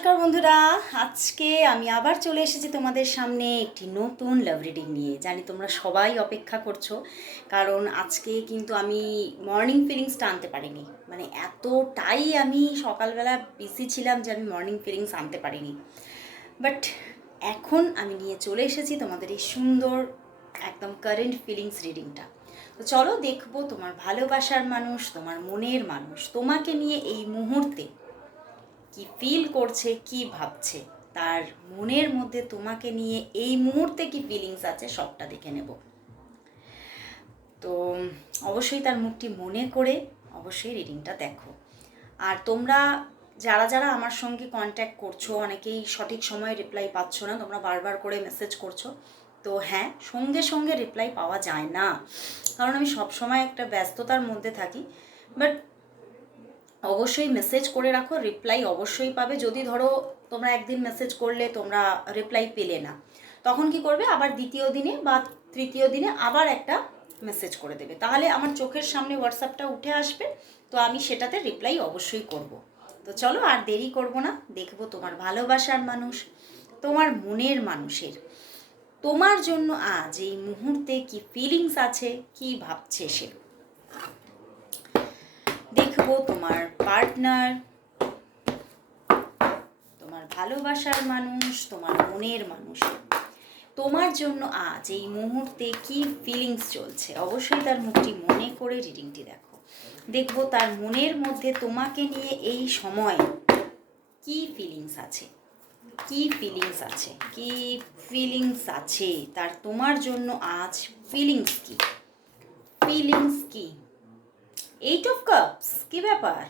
নমস্কার বন্ধুরা, আজকে আমি আবার চলে এসেছি তোমাদের সামনে একটি নতুন লাভ রিডিং নিয়ে। জানি তোমরা সবাই অপেক্ষা করছো, কারণ আজকে কিন্তু আমি মর্নিং ফিলিংসটা আনতে পারিনি। মানে এতটাই আমি সকালবেলা বিজি ছিলাম যে আমি মর্নিং ফিলিংস আনতে পারিনি। বাট এখন আমি নিয়ে চলে এসেছি তোমাদের এই সুন্দর একদম কারেন্ট ফিলিংস রিডিংটা। তো চলো দেখবো তোমার ভালোবাসার মানুষ, তোমার মনের মানুষ তোমাকে নিয়ে এই মুহূর্তে কি ফিল করছে, কি ভাবছে, তার মনের মধ্যে তোমাকে নিয়ে এই মুহূর্তে কি ফিলিংস আছে সবটা দেখে নেব। তো অবশ্যই তার মুখটি মনে করে অবশ্যই রিডিংটা দেখো। আর তোমরা যারা যারা আমার সঙ্গে কন্ট্যাক্ট করছো, অনেকেই সঠিক সময়ে রিপ্লাই পাচ্ছ না, তোমরা বারবার করে মেসেজ করছো। তো হ্যাঁ, সঙ্গে সঙ্গে রিপ্লাই পাওয়া যায় না, কারণ আমি সবসময় একটা ব্যস্ততার মধ্যে থাকি। বাট অবশ্যই মেসেজ করে রাখো, রিপ্লাই অবশ্যই পাবে। যদি ধরো তোমরা একদিন মেসেজ করলে তোমরা রিপ্লাই পেলে না, তখন কি করবে, আবার দ্বিতীয় দিনে বা তৃতীয় দিনে আবার একটা মেসেজ করে দেবে, তাহলে আমার চোখের সামনে হোয়াটসঅ্যাপটা উঠে আসবে, তো আমি সেটাতে রিপ্লাই অবশ্যই করব। তো চলো আর দেরি করব না, দেখবো তোমার ভালোবাসার মানুষ, তোমার মনের মানুষের তোমার জন্য আজ এই মুহূর্তে কি ফিলিংস আছে, কি ভাবছে সে। দেখবো তোমার পার্টনার, তোমার ভালোবাসার মানুষ, তোমার মনের মানুষ তোমার জন্য আজ এই মুহূর্তে কি ফিলিংস চলছে। অবশ্যই তার মুখটি মনে করে রিডিংটি দেখো। দেখবো তার মনের মধ্যে তোমাকে নিয়ে এই সময় কি ফিলিংস আছে, কি ফিলিংস আছে, কি ফিলিংস আছে তার তোমার জন্য আজ। ফিলিংস কি, ফিলিংস কি। 8 অফ কাপস, কি ব্যাপার?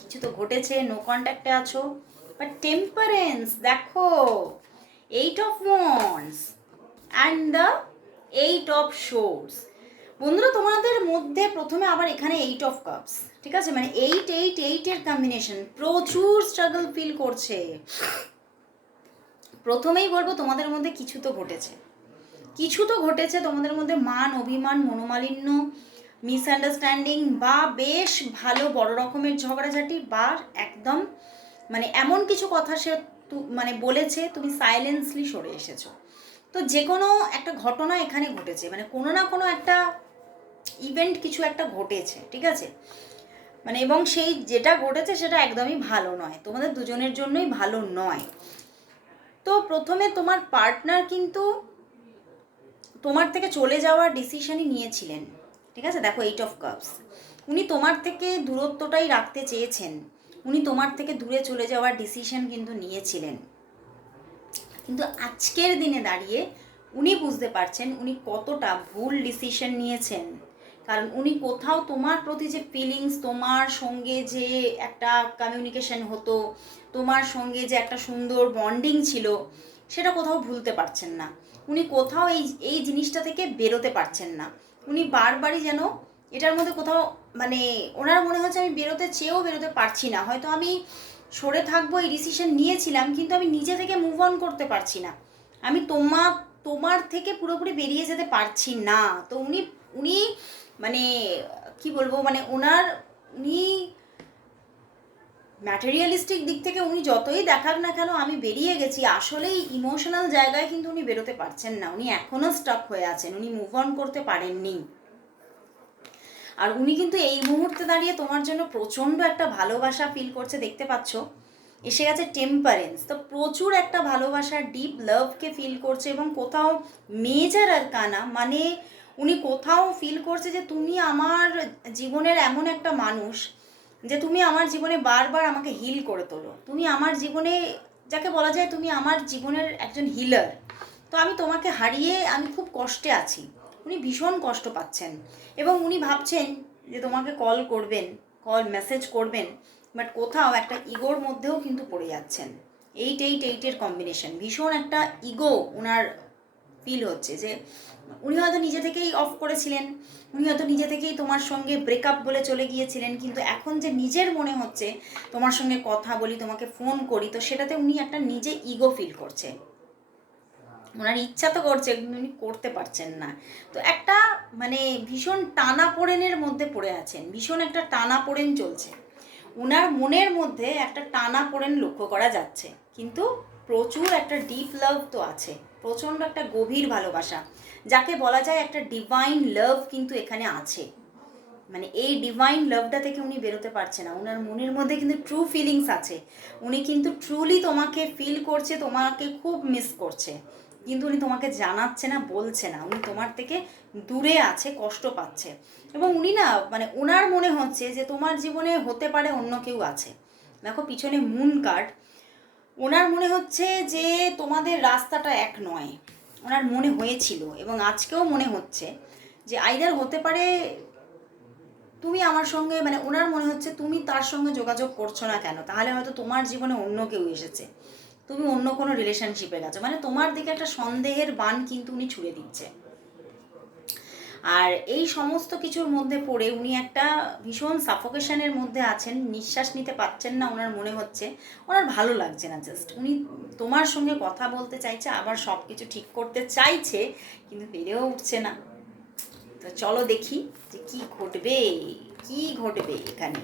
কিছু তো ঘটেছে, নো কন্ট্যাক্টে আছো। বাট টেম্পারেন্স দেখো, 8 of wands and the 8 of swords. বন্ধুরা, তোমাদের মধ্যে প্রথমে আবার এখানে 8 অফ কাপস, ঠিক আছে, মানে 8 এর কম্বিনেশন, প্রচুর স্ট্রাগল ফিল করছে। প্রথমেই বলবো তোমাদের মধ্যে কিছু তো ঘটেছে, কিছু তো ঘটেছে তোমাদের মধ্যে। মান অভিমান, মনোমালিন্য, মিসআন্ডারস্ট্যান্ডিং, বা বেশ ভালো বড় রকমের ঝগড়াঝাটি, বা একদম মানে এমন কিছু কথা সে মানে বলেছে, তুমি সাইলেন্সলি সরে এসেছো। তো যে কোনো একটা ঘটনা এখানে ঘটেছে, মানে কোনো না কোনো একটা ইভেন্ট কিছু একটা ঘটেছে, ঠিক আছে, মানে এবং সেই যেটা ঘটেছে সেটা একদমই ভালো নয়, তোমাদের দুজনের জন্যই ভালো নয়। তো প্রথমে তোমার পার্টনার কিন্তু তোমার থেকে চলে যাওয়ার ডিসিশনই নিয়েছিলেন, ঠিক আছে। দেখো 8 অফ কাপস, উনি তোমার থেকে দূরত্বটাই রাখতে চেয়েছেন, উনি তোমার থেকে দূরে চলে যাওয়ার ডিসিশন কিন্তু নিয়েছিলেন। কিন্তু আজকের দিনে দাঁড়িয়ে উনি বুঝতে পারছেন উনি কতটা ভুল ডিসিশন নিয়েছেন, কারণ উনি কোথাও তোমার প্রতি যে ফিলিংস, তোমার সঙ্গে যে একটা কমিউনিকেশন হতো, তোমার সঙ্গে যে একটা সুন্দর বন্ডিং ছিল, সেটা কোথাও ভুলতে পারছেন না। উনি কোথাও এই এই জিনিসটা থেকে বেরোতে পারছেন না। উনি বারবারই যেন এটার মধ্যে কোথাও মানে ওনার মনে হচ্ছে আমি বেরোতে চেয়েও বেরোতে পারছি না, হয়তো আমি সরে থাকবো এই ডিসিশন নিয়েছিলাম, কিন্তু আমি নিজে থেকে মুভ অন করতে পারছি না, আমি তোমার থেকে পুরোপুরি বেরিয়ে যেতে পারছি না। তো উনি উনি মানে কি বলবো, মানে উনি ম্যাটেরিয়ালিস্টিক দিক থেকে উনি যতই দেখাক না কেন আমি বেরিয়ে গেছি, আসলেই ইমোশনাল জায়গায় কিন্তু উনি বেরোতে পারছেন না, উনি এখনও স্টাক হয়ে আছেন, উনি মুভ অন করতে পারেননি। আর উনি কিন্তু এই মুহূর্তে দাঁড়িয়ে তোমার জন্য প্রচণ্ড একটা ভালোবাসা ফিল করছে, দেখতে পাচ্ছ এসে গেছে টেম্পারেন্স। তো প্রচুর একটা ভালোবাসা, ডিপ লাভকে ফিল করছে, এবং কোথাও মেজর আর কানা মানে উনি কোথাও ফিল করছে যে তুমি আমার জীবনের এমন একটা মানুষ, যে তুমি আমার জীবনে বারবার আমাকে হিল করে তোলো, তুমি আমার জীবনে যাকে বলা যায় তুমি আমার জীবনের একজন হিলার। তো আমি তোমাকে হারিয়ে আমি খুব কষ্টে আছি, উনি ভীষণ কষ্ট পাচ্ছেন, এবং উনি ভাবছেন যে তোমাকে কল করবেন, কল মেসেজ করবেন, বাট কোথাও একটা ইগোর মধ্যেও কিন্তু পড়ে যাচ্ছেন। 8-8-8-এর কম্বিনেশন, ভীষণ একটা ইগো ওনার ফিল হচ্ছে, যে উনি হয়তো নিজে থেকেই অফ করেছিলেন, উনি হয়তো নিজে থেকেই তোমার সঙ্গে ব্রেকআপ বলে চলে গিয়েছিলেন, কিন্তু এখন যে নিজের মনে হচ্ছে তোমার সঙ্গে কথা বলি, তোমাকে ফোন করি, তো সেটাতে উনি একটা নিজে ইগো ফিল করছে। ওনার ইচ্ছা তো করছে, উনি করতে পারছেন না। তো একটা মানে ভীষণ টানাপোড়েনের মধ্যে পড়ে আছেন, ভীষণ একটা টানাপোড়েন চলছে। ওনার মনের মধ্যে একটা টানাপোড়েন লক্ষ্য করা যাচ্ছে, কিন্তু প্রচুর একটা ডিপ লাভ তো আছে, প্রচণ্ড একটা গভীর ভালোবাসা, যাকে বলা যায় একটা ডিভাইন লাভ কিন্তু এখানে আছে। মানে এই ডিভাইন লাভটা থেকে উনি বেরোতে পারছে না, ওনার মনের মধ্যে কিন্তু ট্রু ফিলিংস আছে, উনি কিন্তু ট্রুলি তোমাকে ফিল করছে, তোমাকে খুব মিস করছে, কিন্তু উনি তোমাকে জানাচ্ছে না, বলছে না, উনি তোমার থেকে দূরে আছে, কষ্ট পাচ্ছে। এবং উনি না মানে ওনার মনে হচ্ছে যে তোমার জীবনে হতে পারে অন্য কেউ আছে। দেখো পিছনে মুন কার্ড, ওনার মনে হচ্ছে যে তোমাদের রাস্তাটা এক নয়, ওনার মনে হয়েছিল এবং আজকেও মনে হচ্ছে যে আইদার হতে পারে তুমি আমার সঙ্গে, মানে ওনার মনে হচ্ছে তুমি তার সঙ্গে যোগাযোগ করছো না কেন, তাহলে হয়তো তোমার জীবনে অন্য কেউ এসেছে, তুমি অন্য কোনো রিলেশনশিপে গেছো, মানে তোমার দিকে একটা সন্দেহের বান কিন্তু উনি ছুড়ে দিচ্ছে। আর এই সমস্ত কিছুর মধ্যে পড়ে উনি একটা ভীষণ সাফোকেশনের মধ্যে আছেন, নিঃশ্বাস নিতে পারছেন না, ওনার মনে হচ্ছে ওনার ভালো লাগছে না, জাস্ট উনি তোমার সঙ্গে কথা বলতে চাইছে, আবার সব কিছু ঠিক করতে চাইছে, কিন্তু পেরেও উঠছে না। তো চলো দেখি যে কি ঘটবে, কি ঘটবে এখানে।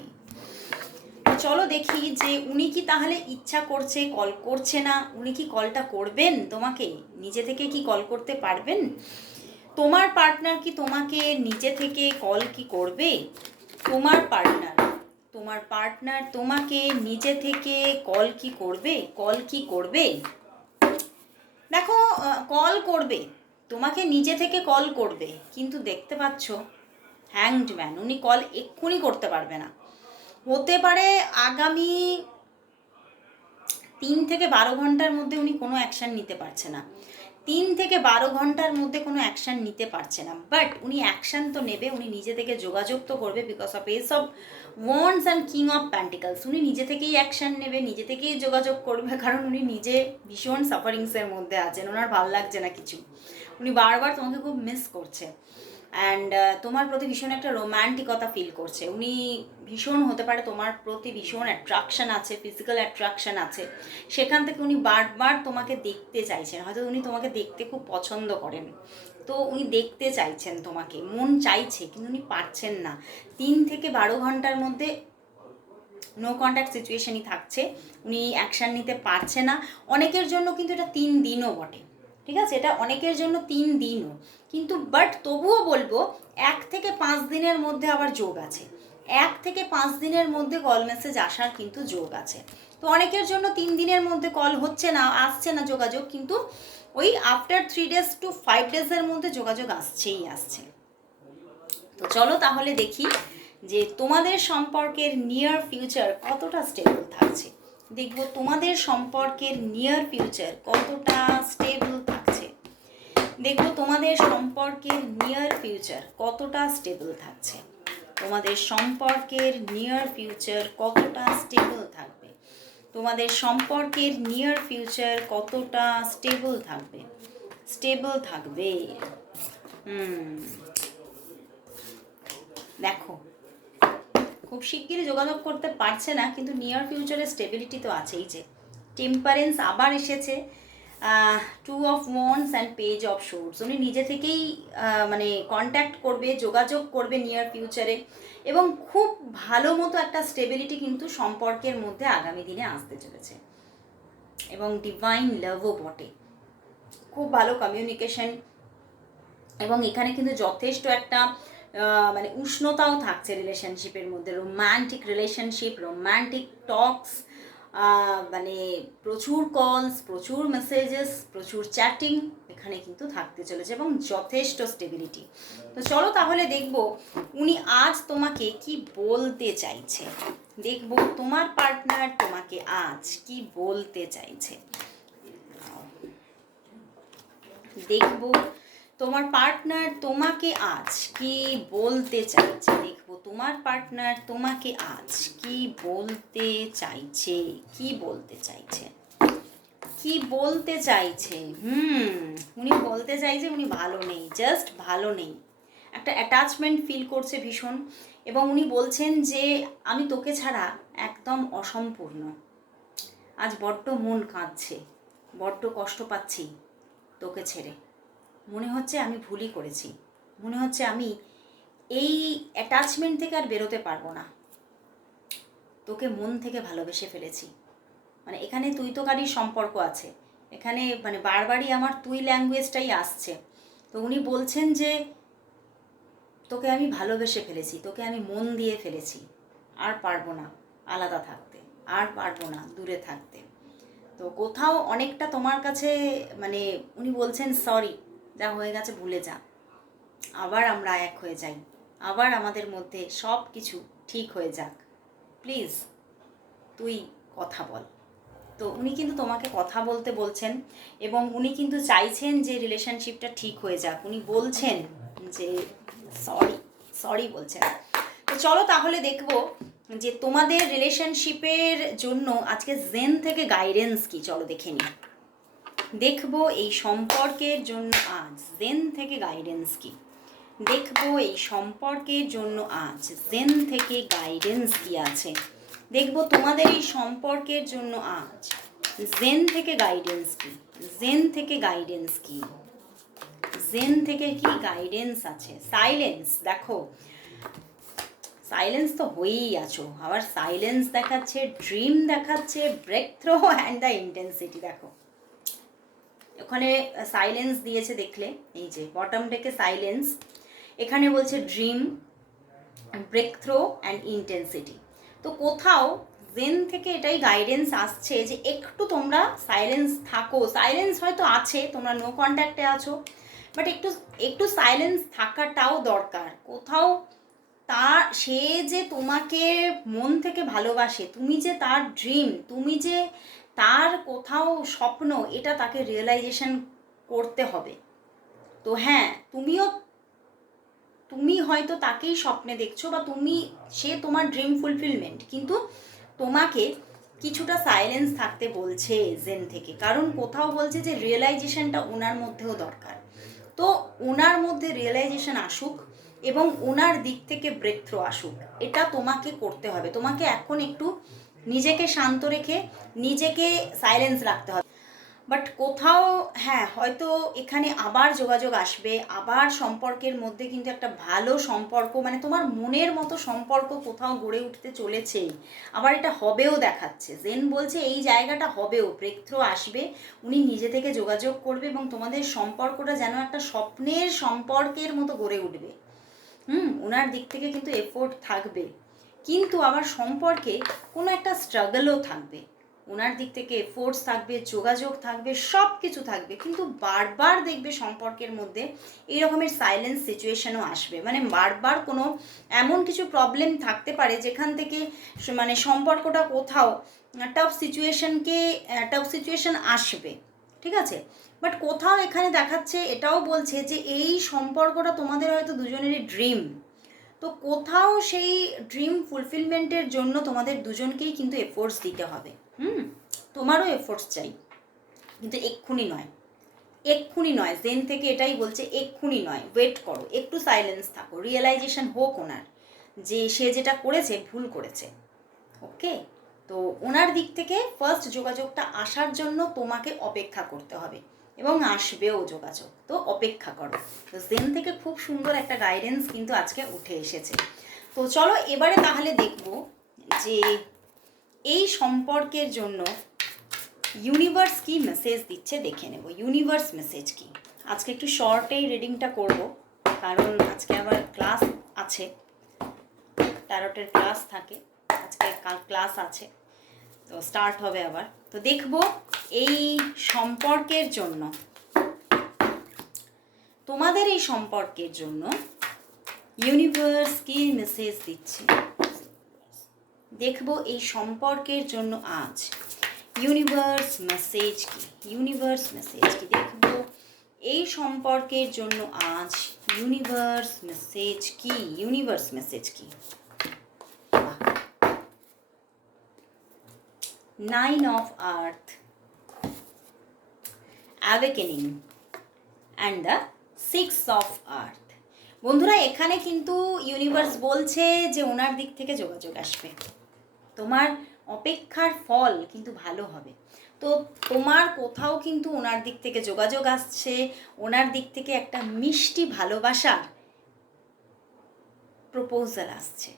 চলো দেখি যে উনি কি তাহলে ইচ্ছা করছে, কল করছে না, উনি কি কলটা করবেন তোমাকে, নিজে থেকে কি কল করতে পারবেন? তোমার পার্টনার কি তোমাকে নিজে থেকে কল কি করবে? তোমার পার্টনার তোমাকে নিজে থেকে কল কি করবে? কল কি করবে? দেখো কল করবে, তোমাকে নিজে থেকে কল করবে, কিন্তু দেখতে পাচ্ছ হ্যাংড ম্যান, উনি কল এক্ষুনি করতে পারবে না। হতে পারে আগামী 3 থেকে 12 ঘন্টার মধ্যে উনি কোনো অ্যাকশান নিতে পারছে না, 3 থেকে 12 ঘন্টার মধ্যে কোনো অ্যাকশান নিতে পারছে না, বাট উনি অ্যাকশান তো নেবে, উনি নিজে থেকে যোগাযোগ তো করবে, because of S of wands and king of pentacles, উনি নিজে থেকেই অ্যাকশান নেবে, নিজে থেকেই যোগাযোগ করবে, কারণ উনি নিজে ভীষণ সাফারিংসের মধ্যে আছেন, ওনার ভালো লাগছে না কিছু, উনি বারবার তোমাকে খুব মিস করছে, অ্যান্ড তোমার প্রতি ভীষণ একটা রোম্যান্টিকতা ফিল করছে, উনি ভীষণ হতে পারে তোমার প্রতি ভীষণ অ্যাট্রাকশান আছে, ফিজিক্যাল অ্যাট্রাকশান আছে, সেখান থেকে উনি বারবার তোমাকে দেখতে চাইছেন, হয়তো উনি তোমাকে দেখতে খুব পছন্দ করেন, তো উনি দেখতে চাইছেন তোমাকে, মন চাইছে কিন্তু উনি পারছেন না। 3 থেকে 12 ঘন্টার মধ্যে নো কন্ট্যাক্ট সিচুয়েশনই থাকছে, উনি অ্যাকশান নিতে পারছে না। অনেকের জন্য কিন্তু এটা 3 দিনও বটে, ঠিক আছে, এটা অনেকের জন্য 3 দিনও, কিন্তু বাট তবুও বলবো 1 থেকে 5 দিনের মধ্যে আবার যোগ আছে, 1 থেকে 5 দিনের মধ্যে কল মেসেজ আসার কিন্তু যোগ আছে। তো অনেকের জন্য 3 দিনের মধ্যে কল হচ্ছে না, আসছে না যোগাযোগ, কিন্তু ওই আফটার 3 days to 5 days মধ্যে যোগাযোগ আসছেই আসছে। তো চলো তাহলে দেখি যে তোমাদের সম্পর্কের নিয়ার ফিউচার কতটা স্টেবল থাকছে, দেখবো তোমাদের সম্পর্কের নিয়ার ফিউচার কতটা স্টেবল থাকছে, দেখবো তোমাদের সম্পর্কের নিয়ার ফিউচার কতটা স্টেবল থাকছে, তোমাদের সম্পর্কের নিয়ার ফিউচার কতটা স্টেবল থাকবে, তোমাদের সম্পর্কের নিয়ার ফিউচার কতটা স্টেবল থাকবে, স্টেবল থাকবে। দেখো খুব শিগগিরই যোগাযোগ করতে পারছে না, কিন্তু নিয়ার ফিউচারে স্টেবিলিটি তো আছেই, যে টেম্পারেন্স আবার এসেছে, 2 of Wands and page of swords, উনি নিজে থেকেই মানে কন্ট্যাক্ট করবে, যোগাযোগ করবে নিয়ার ফিউচারে, এবং খুব ভালো মতো একটা স্টেবিলিটি কিন্তু সম্পর্কের মধ্যে আগামী দিনে আসতে চলেছে, এবং ডিভাইন লাভও বটে, খুব ভালো কমিউনিকেশন, এবং এখানে কিন্তু যথেষ্ট একটা মানে উষ্ণতাও থাকছে রিলেশনশিপের মধ্যে, রোম্যান্টিক রিলেশনশিপ, রোম্যান্টিক টকস, মানে প্রচুর কলস, প্রচুর মেসেজেস, প্রচুর চ্যাটিং এখানে কিন্তু থাকতে চলেছে, এবং যথেষ্ট স্টেবিলিটি। তো চলো তাহলে দেখবো উনি আজ তোমাকে কি বলতে চাইছে, দেখবো তোমার পার্টনার তোমাকে আজ কি বলতে চাইছে, দেখবো তোমার পার্টনার তোমাকে আজ কি বলতে চাইছে, দেখবো তোমার পার্টনার তোমাকে আজ কি বলতে চাইছে, কি বলতে চাইছে, কি বলতে চাইছে। উনি বলতে চাইছে উনি ভালো নেই, জাস্ট ভালো নেই, একটা অ্যাটাচমেন্ট ফিল করছে ভীষণ, এবং উনি বলছেন যে আমি তোকে ছাড়া একদম অসম্পূর্ণ, আজ বড্ড মন কাঁদছে, বড্ড কষ্ট পাচ্ছি তোকে ছেড়ে, মনে হচ্ছে আমি ভুলই করেছি, মনে হচ্ছে আমি এই অ্যাটাচমেন্ট থেকে আর বেরোতে পারবো না, তোকে মন থেকে ভালোবেসে ফেলেছি। মানে এখানে তুই তোকারির সম্পর্ক আছে, এখানে মানে বারবারই আমার তুই ল্যাঙ্গুয়েজটাই আসছে। তো উনি বলছেন যে তোকে আমি ভালোবেসে ফেলেছি, তোকে আমি মন দিয়ে ফেলেছি, আর পারবো না আলাদা থাকতে, আর পারবো না দূরে থাকতে। তো কোথাও অনেকটা তোমার কাছে মানে উনি বলছেন সরি, যা হয়ে গেছে ভুলে যা, আবার আমরা এক হয়ে যাই, আবার আমাদের মধ্যে সব কিছু ঠিক হয়ে যাক, প্লিজ তুই কথা বল। তো উনি কিন্তু তোমাকে কথা বলতে বলছেন এবং উনি কিন্তু চাইছেন যে রিলেশনশিপটা ঠিক হয়ে যাক। উনি বলছেন যে সরি, সরি বলছেন। তো চলো তাহলে দেখবো যে তোমাদের রিলেশনশিপের জন্য আজকে জেন থেকে গাইডেন্স কি, চলো দেখে নিই। দেখবো এই সম্পর্কের জন্য আজ জেন থেকে গাইডেন্স কি, দেখবো এই সম্পর্কের জন্য আজ জেন থেকে গাইডেন্স কি আছে, দেখবো তোমাদের এই সম্পর্কের জন্য আজ জেন থেকে গাইডেন্স কি, জেন থেকে গাইডেন্স কি, জেন থেকে কি গাইডেন্স আছে। সাইলেন্স, দেখো সাইলেন্স তো হয়েই আছো, আবার সাইলেন্স দেখাচ্ছে, ড্রিম দেখাচ্ছে, breakthrough and the intensity. দেখো ওখানে সাইলেন্স দিয়েছে দেখলে, এই যে বটম ডেকে সাইলেন্স, এখানে বলছে dream, breakthrough and intensity. তো কোথাও জেন থেকে এটাই গাইডেন্স আসছে যে একটু তোমরা সাইলেন্স থাকো, সাইলেন্স হয়তো আছে, তোমরা নো কন্ট্যাক্টে আছো, বাট একটু একটু সাইলেন্স থাকাটাও দরকার। কোথাও তার সে যে তোমাকে মন থেকে ভালোবাসে, তুমি যে তার ড্রিম, তুমি যে তার কোথাও স্বপ্ন, এটা তাকে রিয়েলাইজেশন করতে হবে। তো হ্যাঁ, তুমি হয়তো তাকেই স্বপ্নে দেখছো বা সে তোমার ড্রিম ফুলফিলমেন্ট, কিন্তু তোমাকে কিছুটা সাইলেন্স থাকতে বলছে জেন থেকে, কারণ কোথাও বলছে যে রিয়েলাইজেশনটা ওনার মধ্যেও দরকার। তো ওনার মধ্যে রিয়েলাইজেশন আসুক এবং ওনার দিক থেকে ব্রেক থ্রো আসুক, এটা তোমাকে করতে হবে। তোমাকে এখন একটু নিজেকে শান্ত রেখে নিজেকে সাইলেন্স রাখতে হবে। বাট কোথাও হ্যাঁ, হয়তো এখানে আবার যোগাযোগ আসবে, আবার সম্পর্কের মধ্যে কিন্তু একটা ভালো সম্পর্ক, মানে তোমার মনের মতো সম্পর্ক কোথাও গড়ে উঠতে চলেছে, আবার এটা হবেও দেখাচ্ছে। জেন বলছে এই জায়গাটা হবেও, ব্রেক থ্রো আসবে, উনি নিজে থেকে যোগাযোগ করবে এবং তোমাদের সম্পর্কটা যেন একটা স্বপ্নের সম্পর্কের মতো গড়ে উঠবে। ওনার দিক থেকে কিন্তু এফোর্ট থাকবে, কিন্তু আবার সম্পর্কে কোনো একটা স্ট্রাগলও থাকবে। ওনার দিক থেকে এফোর্টস থাকবে, যোগাযোগ থাকবে, সব কিছু থাকবে, কিন্তু বারবার দেখবে সম্পর্কের মধ্যে এই রকমের সাইলেন্স সিচুয়েশনও আসবে। মানে বারবার কোনো এমন কিছু প্রবলেম থাকতে পারে যেখান থেকে মানে সম্পর্কটা কোথাও টাফ সিচুয়েশন আসবে, ঠিক আছে। বাট কোথাও এখানে দেখাচ্ছে, এটাও বলছে যে এই সম্পর্কটা তোমাদের হয়তো দুজনেরই ড্রিম। তো কোথাও সেই ড্রিম ফুলফিলমেন্টের জন্য তোমাদের দুজনকেই কিন্তু এফোর্টস দিতে হবে। তোমারও এফোর্টস চাই, কিন্তু এক্ষুনি নয়, এক্ষুনি নয়। জেন থেকে এটাই বলছে, এক্ষুনি নয়, ওয়েট করো, একটু সাইলেন্স থাকো, রিয়েলাইজেশন হোক ওনার যে সে যেটা করেছে ভুল করেছে। ওকে, তো ওনার দিক থেকে ফার্স্ট যোগাযোগটা আসার জন্য তোমাকে অপেক্ষা করতে হবে এবং আসবেও যোগাযোগ, তো অপেক্ষা করো। তো জেন থেকে খুব সুন্দর একটা গাইডেন্স কিন্তু আজকে উঠে এসেছে। তো চলো এবারে তাহলে দেখব যে এই সম্পর্কের জন্য ইউনিভার্স কি মেসেজ দিচ্ছে, দেখে নেব ইউনিভার্স মেসেজ কি। আজকে একটু শর্টেই রিডিংটা করব, কারণ আজকে আবার ক্লাস আছে, ট্যারোটের ক্লাস থাকে, আজকে ক্লাস আছে, তো স্টার্ট হবে আবার। তো দেখব এই সম্পর্কের জন্য, তোমাদের এই সম্পর্কের জন্য ইউনিভার্স কি মেসেজ দিচ্ছে। দেখব এই সম্পর্কের জন্য আজ ইউনিভার্স মেসেজ কি, ইউনিভার্স মেসেজ কি। দেখব এই সম্পর্কের জন্য আজ ইউনিভার্স মেসেজ কি, ইউনিভার্স মেসেজ কি। Nine of earth, awakening and the six of earth. বন্ধুরা এখানে কিন্তু ইউনিভার্স বলছে যে ওনার দিক থেকে যোগাযোগ আসবে, তোমার অপেক্ষার ফল কিন্তু ভালো হবে। তো তোমার কোথাও কিন্তু ওনার দিক থেকে যোগাযোগ আসছে, ওনার দিক থেকে একটা মিষ্টি ভালোবাসার প্রপোজাল আসছে।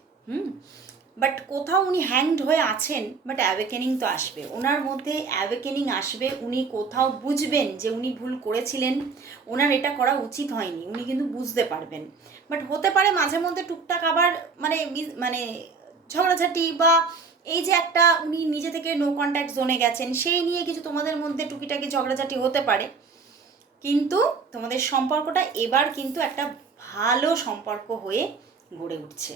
বাট কোথাও উনি হ্যাংড হয়ে আছেন, বাট অ্যাওয়েকেনিং তো আসবে, ওনার মধ্যে অ্যাওয়েকেনিং আসবে। উনি কোথাও বুঝবেন যে উনি ভুল করেছিলেন, ওনার এটা করা উচিত হয়নি, উনি কিন্তু বুঝতে পারবেন। বাট হতে পারে মাঝে মধ্যে টুকটাক আবার মানে ঝগড়াঝাটি বা এই যে একটা উনি নিজে থেকে নো কন্ট্যাক্ট জোনে গেছেন সেই নিয়ে কিছু তোমাদের মধ্যে টুকিটাকি ঝগড়াঝাটি হতে পারে, কিন্তু তোমাদের সম্পর্কটা এবার কিন্তু একটা ভালো সম্পর্ক হয়ে গড়ে উঠছে,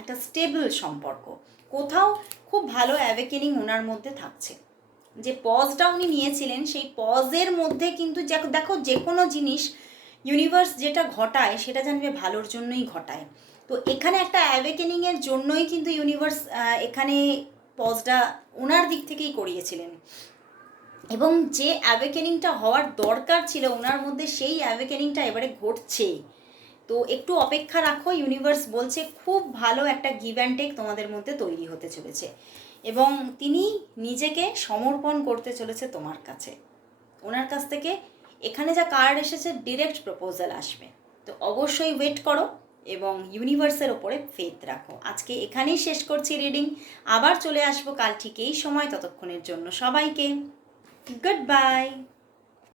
একটা স্টেবল সম্পর্ক। কোথাও খুব ভালো অ্যাওয়েকেনিং ওনার মধ্যে থাকছে। যে পজটা উনি নিয়েছিলেন সেই পজের মধ্যে কিন্তু দেখো যে কোনো জিনিস ইউনিভার্স যেটা ঘটায় সেটা জানবে ভালোর জন্যই ঘটায়। তো এখানে একটা অ্যাওয়েকেনিংয়ের জন্যই কিন্তু ইউনিভার্স এখানে পজটা ওনার দিক থেকেই করিয়েছিলেন, এবং যে অ্যাওয়েকেনিংটা হওয়ার দরকার ছিল ওনার মধ্যে সেই অ্যাওয়েকেনিংটা এবারে ঘটছে। তো একটু অপেক্ষা রাখো, ইউনিভার্স বলছে খুব ভালো একটা গিভ অ্যান্ড টেক তোমাদের মধ্যে তৈরি হতে চলেছে, এবং তিনি নিজেকে সমর্পণ করতে চলেছে তোমার কাছে। ওনার কাছ থেকে এখানে যা কার্ড এসেছে ডিরেক্ট প্রপোজাল আসবে। তো অবশ্যই ওয়েট করো এবং ইউনিভার্সের ওপরে ফেথ রাখো। আজকে এখানেই শেষ করছি রিডিং, আবার চলে আসবো কাল ঠিক এই সময়। ততক্ষণের জন্য সবাইকে গুড বাই।